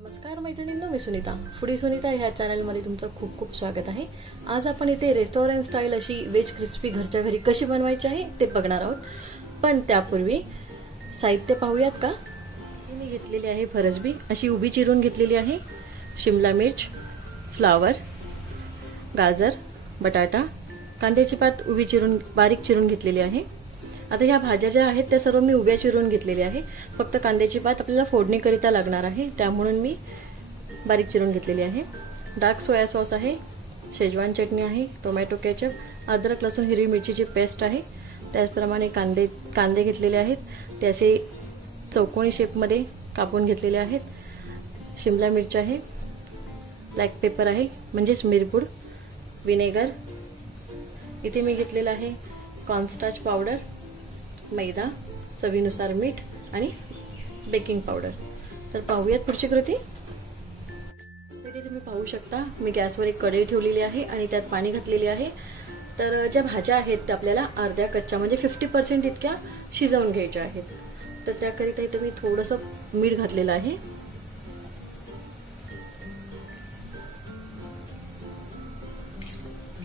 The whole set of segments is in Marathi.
नमस्कार मैत्रिणींनो, मी सुनीता, फूडी सुनीता ह्या चॅनलमध्ये तुमचं खूप खूप स्वागत आहे। आज आपण इथे रेस्टॉरंट स्टाईल अशी वेज क्रिस्पी घरच्या घरी कशी बनवायची आहे ते बघणार आहोत। पण त्यापूर्वी साहित्य पाहूयात का। मी घेतलेली आहे फरसबी अशी उभी चिरून घेतलेली आहे, शिमला मिर्च, फ्लावर, गाजर, बटाटा, कांद्याची पात उभी चिरून बारीक चिरून घेतलेली आहे। आता ह्या भाज्या ज्या आहेत त्या सर्व मी उभ्या चिरून घेतलेल्या आहे, फक्त कांद्याची पात आपल्याला फोडणीकरिता लागणार आहे, त्यामुळे मी बारीक चिरून घेतलेली आहे। डार्क सोया सॉस आहे, शेजवान चटणी आहे, टोमॅटो केचप, अद्रक लसूण हिरवी मिरचीची पेस्ट आहे, त्याचप्रमाणे कांदे घेतलेले आहेत, ते असे चौकोनी शेपमध्ये कापून घेतलेले आहेत, शिमला मिर्च आहे, ब्लॅक पेपर आहे म्हणजेच मिरपूड, विनेगर, इथे मी घेतलेला आहे कॉर्नस्टार्च पावडर, मैदा, चवीनुसार मीठ आणि बेकिंग पावडर। तर पाहूयात पुढची कृती। इथे तुम्ही पाहू शकता मी गॅसवर एक कढई ठेवलेली आहे आणि त्यात पाणी घातलेले आहे। तर ज्या भाज्या आहेत त्या आपल्याला अर्ध्या कच्च्या म्हणजे 50% इतक्या शिजवून घ्यायच्या आहेत। तर त्याकरिता इथे मी थोडंसं मीठ घातलेलं आहे,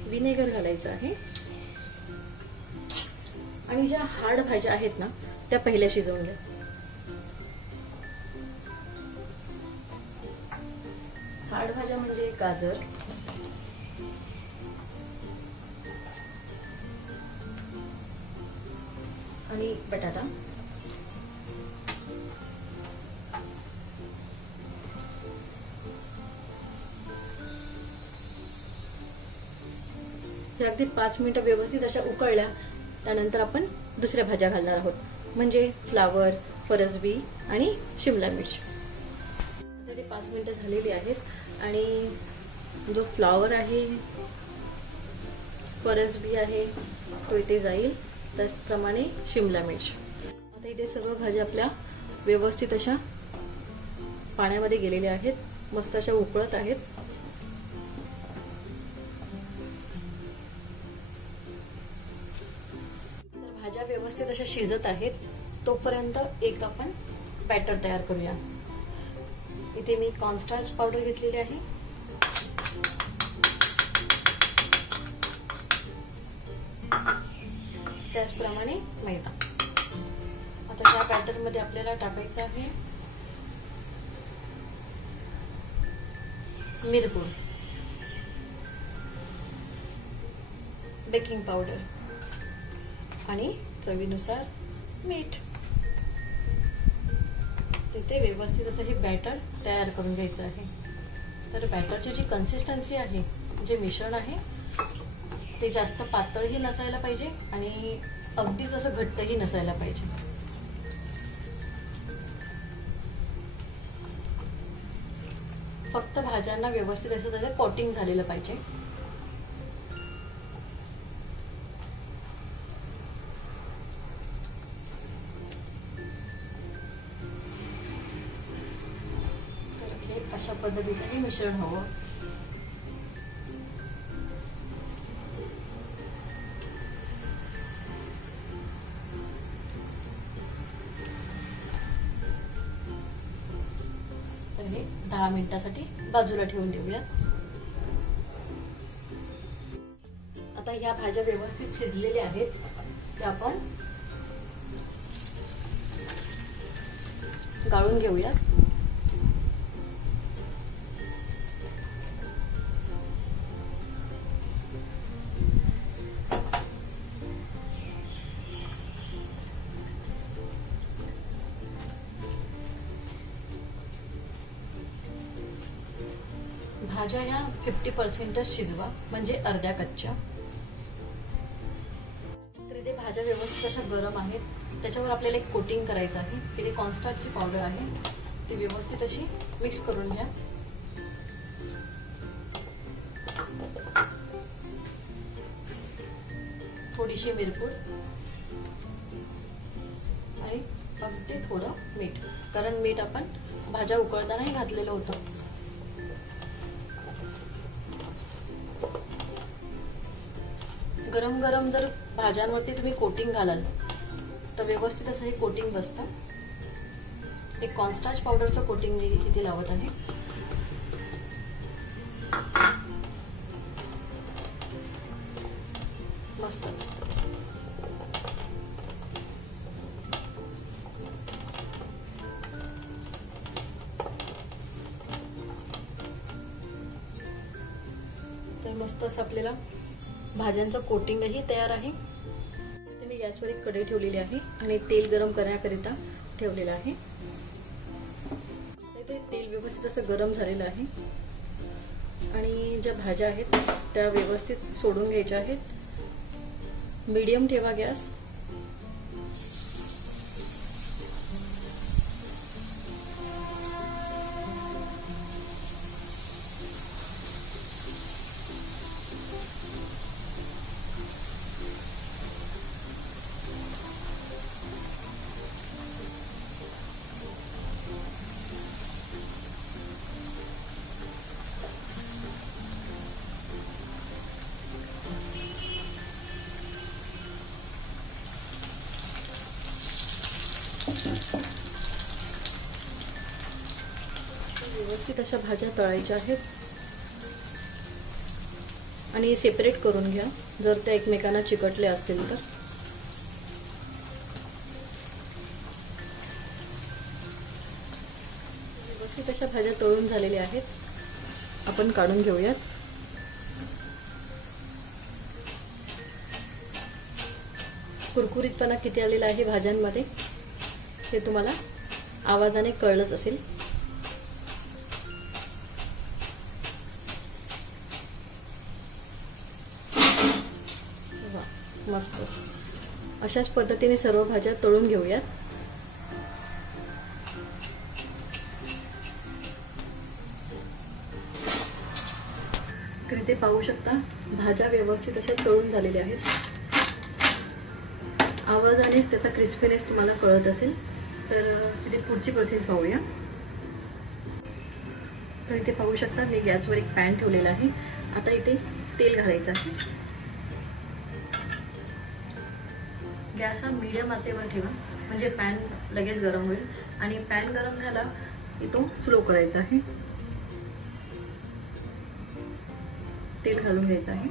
विनेगर घालायचं आहे आणि ज्या हार्ड भाज्या आहेत ना त्या पहिल्या शिजवून घ्या। हार्ड भाज्या म्हणजे गाजर, आणि बटाटा, हे अगदी 5 मिनिटं व्यवस्थित अशा उकळल्या त्यानंतर आपण दुसऱ्या भाज्या घालणार आहोत, म्हणजे फ्लावर, फरसबी आणि शिमला मिर्च। तरी 5 मिनिटं झालेली आहेत आणि जो फ्लावर आहे, फरसबी आहे तो इथे जाईल, त्याचप्रमाणे शिमला मिर्च। आता इथे सर्व भाज्या आपल्या व्यवस्थित अशा पाण्यामध्ये गेलेल्या आहेत, मस्त अशा उकळत आहेत। भाज्या व्यवस्थित अशा शिजत आहेत तोपर्यंत एक आपण बॅटर तयार करूया। इथे मी कॉर्नस्टार्च पावडर घेतलेली आहे, त्याचप्रमाणे मैदा। आता या बॅटर मध्ये आपल्याला टाकायचं आहे मिरपूड, बेकिंग पावडर आणि चवीनुसार मीठ। तिथे व्यवस्थित असं हे बॅटर तयार करून घ्यायचं आहे। तर बॅटरची जी कन्सिस्टन्सी आहे, जे मिश्रण आहे ते जास्त पातळही नसायला पाहिजे आणि अगदीच असं घट्टही नसायला पाहिजे। फक्त भाज्यांना व्यवस्थित असं त्याचं कोटिंग झालेलं पाहिजे। अशा पद्धतीचं हे मिश्रण हवं। तर हे 10 मिनिटांसाठी बाजूला ठेवून देऊया। आता ह्या भाज्या व्यवस्थित शिजलेल्या आहेत, त्या आपण गाळून घेऊया। भाज्या ह्या 50% शिजवा, म्हणजे अर्ध्या कच्च्या। तर इथे भाज्या व्यवस्थित अशा गरम आहेत, त्याच्यावर आपल्याला एक कोटिंग करायचं आहे। इथे कॉर्नस्टार्चची पावडर आहे, ती व्यवस्थित अशी मिक्स करून घ्या। थोडीशी मिरपूड आणि अगदी थोडं मीठ, कारण मीठ आपण भाज्या उकळतानाही घातलेलं होतं। गरम गरम जर भाज्यांवरती तुम्ही कोटिंग घालाल तर व्यवस्थित असं हे कोटिंग बसतं। एक कॉर्नस्टार्च पावडरचं कोटिंग मी इथे लावत आहे। मस्त असं आपल्याला भाज्यांचं कोटिंगही तयार आहे. तर मी गॅसवर एक कढई ठेवलेली आहे आणि तेल गरम करण्याकरिता ठेवलेलं आहे. ते तेल व्यवस्थित असं गरम झालेलं आहे आणि ज्या भाज्या आहेत त्या व्यवस्थित सोडून घ्यायच्या आहेत. मीडियम ठेवा गॅस. व्यवस्थित अशा भाज्या तळायच्या आहेत आणि सेपरेट करून घ्या जर त्या एकमेकांना चिकटले असतील तर. व्यवस्थित अशा भाज्या तळून झालेल्या आहेत. आपण काढून घेऊयात. कुरकुरीतपणा किती आलेला आहे भाज्यांमध्ये हे तुम्हाला आवाजाने कळलंच असेल. मस्तच. अशाच पद्धतीने सर्व भाज्या तळून घेऊयात. तर इथे पाहू शकता भाज्या व्यवस्थित अशा तळून झालेल्या आहेत. आवाजानेच त्याचा क्रिस्पीनेस तुम्हाला कळत असेल. तर इथे पुढची प्रोसेस पाहूया. तर इथे पाहू शकता मी गॅसवर एक पॅन ठेवलेला आहे. आता इथे तेल घालायचं आहे. गॅस हा मीडियम आचेवर ठेवा म्हणजे पॅन लगेच गरम होईल. आणि पॅन गरम झाला की तो स्लो करायचा आहे. तेल घालून घ्यायचं आहे.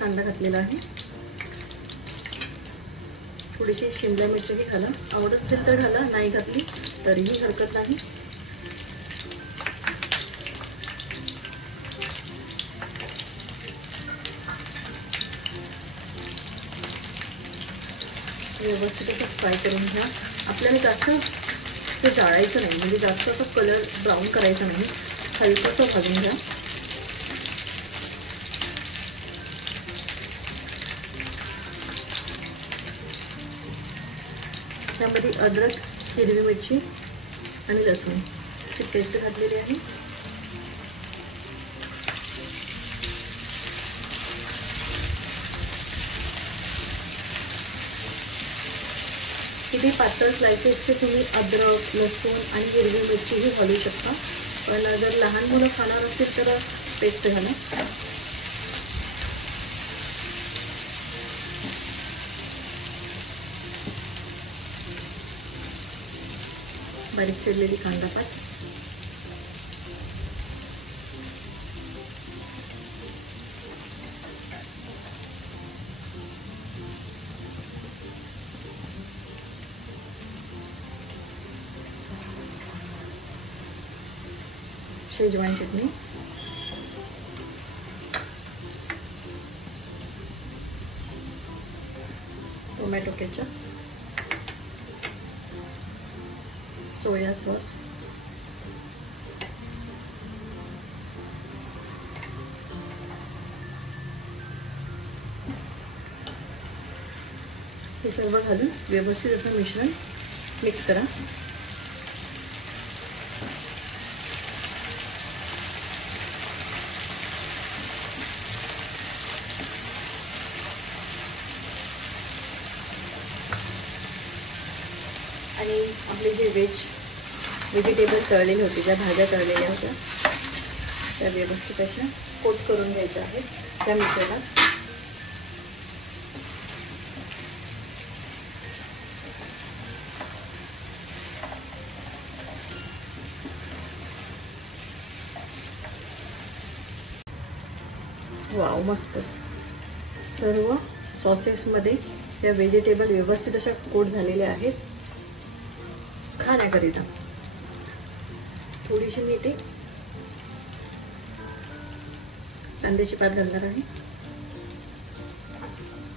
कांदा घातलेला आहे. थोडीशी शिमला मिरची घाला. आवडत असेल तर घाला, नाही घातली तरीही हरकत नाही. व्यवस्थित असं फ्राय करून घ्या. आपल्याला जास्त ते जाळायचं नाही म्हणजे जास्त असं कलर ब्राऊन करायचा नाही. हलकंसं भाजून घ्या. त्यामध्ये अद्रक, हिरवी मिरची आणि लसूण ची पेस्ट घातलेली आहे. किती पातळ स्लायसेसचे तुम्ही अद्रक, लसूण आणि हिरवी मिरचीही घालू शकता. पण जर लहान मुलं खाणार असतील तर पेस्ट घाला. बारीक चिरलेली कांदा पात, शेजवान चटणी, टोमॅटो केचप, सोया सॉस, हे सर्व घालून व्यवस्थित असं मिश्रण मिक्स करा. आणि आपले जे व्हेजिटेबल तळलेले होते, ज्या भाज्या तळलेल्या होत्या त्या व्यवस्थित अशा कोट करून घ्यायच्या आहेत त्या मिश्रणात. वाव, मस्तच. सर्व सॉसेसमध्ये या व्हेजिटेबल व्यवस्थित अशा कोट झालेल्या आहेत. खाण्याकरिता थोडीशी मी इथे कांद्याची पात घालणार आहे.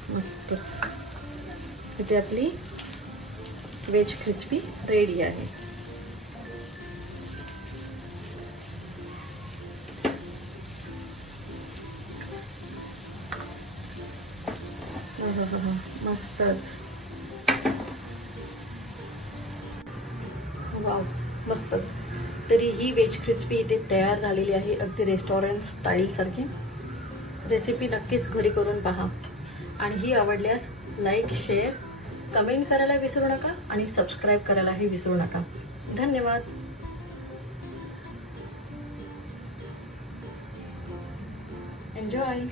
मस्तच इथे आपली व्हेज क्रिस्पी रेडी आहे. मस्तच. वाव, मस्तच. तरी ही व्हेज क्रिस्पी इथे तयार झालेली आहे, अगदी रेस्टॉरंट स्टाईल सारखी. रेसिपी नक्कीच घरी करून पहा आणि ही आवडल्यास लाईक, शेअर, कमेंट करायला विसरू नका आणि सबस्क्राईब करायलाही विसरू नका. धन्यवाद. एन्जॉय.